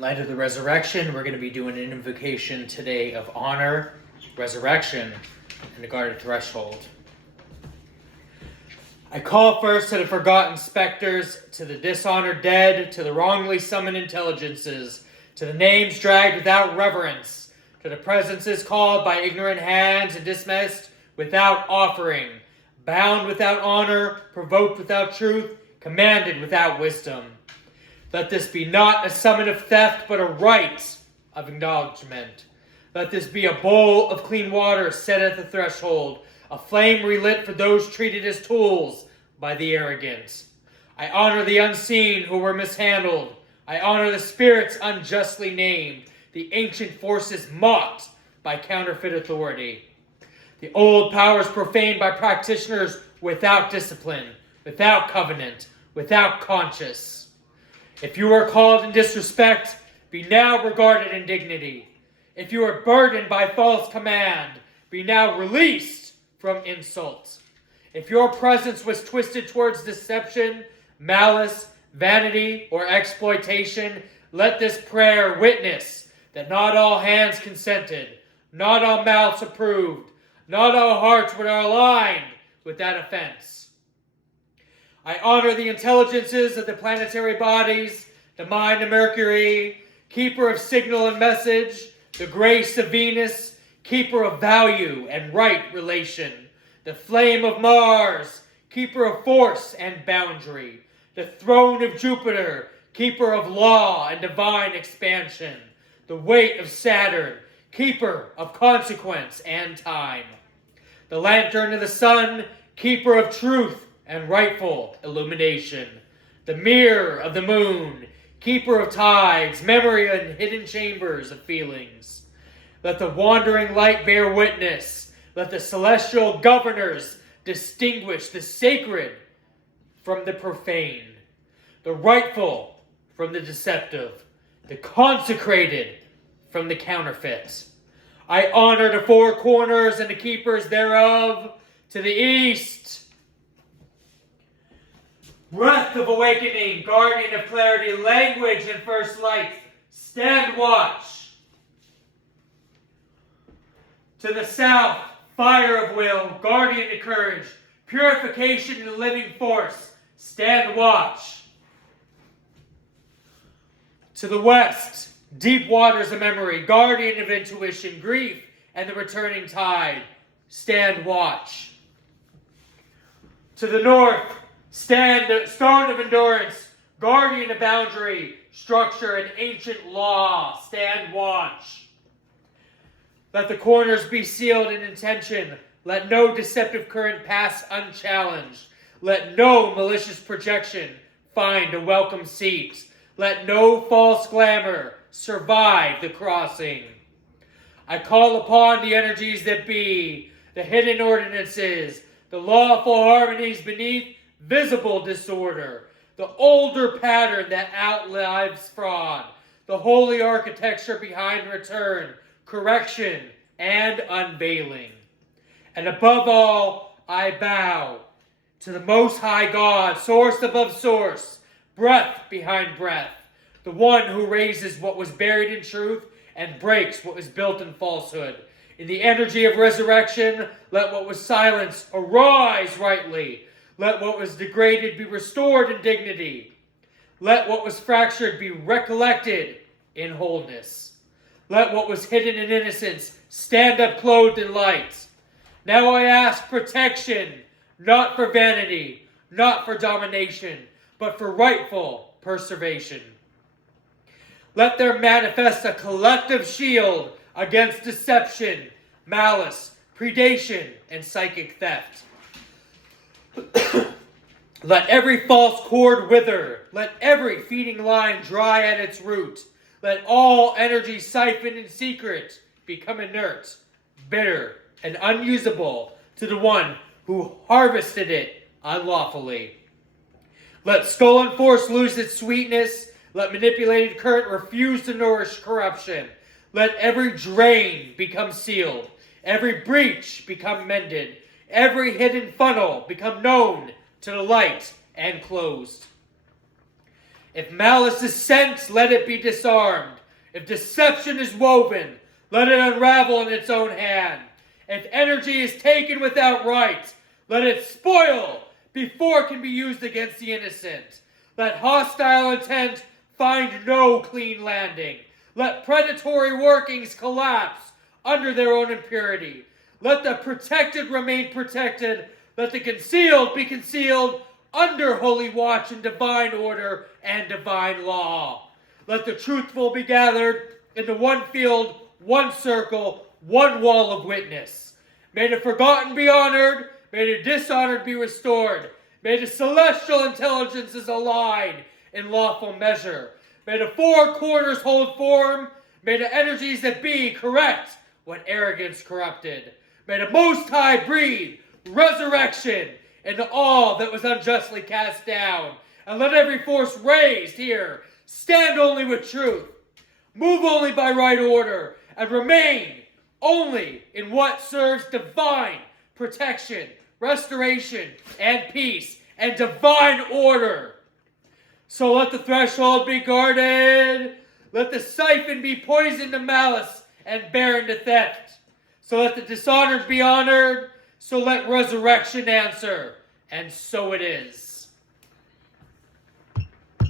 In light of the resurrection, we're going to be doing an invocation today of honor, resurrection, and the guarded threshold. I call first to the forgotten specters, to the dishonored dead, to the wrongly summoned intelligences, to the names dragged without reverence, to the presences called by ignorant hands and dismissed without offering, bound without honor, provoked without truth, commanded without wisdom. Let this be not a summon of theft, but a rite of acknowledgement. Let this be a bowl of clean water set at the threshold, a flame relit for those treated as tools by the arrogant. I honor the unseen who were mishandled. I honor the spirits unjustly named, the ancient forces mocked by counterfeit authority. The old powers profaned by practitioners without discipline, without covenant, without conscience. If you are called in disrespect, be now regarded in dignity. If you are burdened by false command, be now released from insult. If your presence was twisted towards deception, malice, vanity, or exploitation, let this prayer witness that not all hands consented, not all mouths approved, not all hearts were aligned with that offense. I honor the intelligences of the planetary bodies, the mind of Mercury, keeper of signal and message, the grace of Venus, keeper of value and right relation, the flame of Mars, keeper of force and boundary, the throne of Jupiter, keeper of law and divine expansion, the weight of Saturn, keeper of consequence and time, the lantern of the sun, keeper of truth and rightful illumination, the mirror of the moon, keeper of tides, memory and hidden chambers of feelings. Let the wandering light bear witness. Let the celestial governors distinguish the sacred from the profane, the rightful from the deceptive, the consecrated from the counterfeit. I honor the four corners and the keepers thereof. To the east, breath of awakening, guardian of clarity, language and first light, stand watch. To the south, fire of will, guardian of courage, purification and living force, stand watch. To the west, deep waters of memory, guardian of intuition, grief and the returning tide, stand watch. To the north, stand the stone of endurance, guardian of boundary, structure, and ancient law. Stand watch. Let the corners be sealed in intention. Let no deceptive current pass unchallenged. Let no malicious projection find a welcome seat. Let no false glamour survive the crossing. I call upon the energies that be, the hidden ordinances, the lawful harmonies beneath visible disorder, the older pattern that outlives fraud, the holy architecture behind return, correction, and unveiling. And above all, I bow to the Most High God, source above source, breath behind breath, the one who raises what was buried in truth and breaks what was built in falsehood. In the energy of resurrection, let what was silenced arise rightly. Let what was degraded be restored in dignity. Let what was fractured be recollected in wholeness. Let what was hidden in innocence stand up clothed in light. Now I ask protection, not for vanity, not for domination, but for rightful preservation. Let there manifest a collective shield against deception, malice, predation, and psychic theft. Let every false cord wither. Let every feeding line dry at its root. Let all energy siphoned in secret become inert, bitter, and unusable to the one who harvested it unlawfully. Let stolen force lose its sweetness. Let manipulated current refuse to nourish corruption. Let every drain become sealed, every breach become mended, every hidden funnel become known to the light and closed. If malice is sent, let it be disarmed. If deception is woven, let it unravel in its own hand. If energy is taken without right, let it spoil before it can be used against the innocent. Let hostile intent find no clean landing. Let predatory workings collapse under their own impurity. Let the protected remain protected. Let the concealed be concealed under holy watch and divine order and divine law. Let the truthful be gathered into one field, one circle, one wall of witness. May the forgotten be honored. May the dishonored be restored. May the celestial intelligences align in lawful measure. May the four corners hold form. May the energies that be correct what arrogance corrupted. May the Most High breathe resurrection into all that was unjustly cast down. And let every force raised here stand only with truth, move only by right order, and remain only in what serves divine protection, restoration, and peace, and divine order. So let the threshold be guarded. Let the siphon be poisoned to malice and barren to theft. So let the dishonored be honored. So let resurrection answer. And so it is.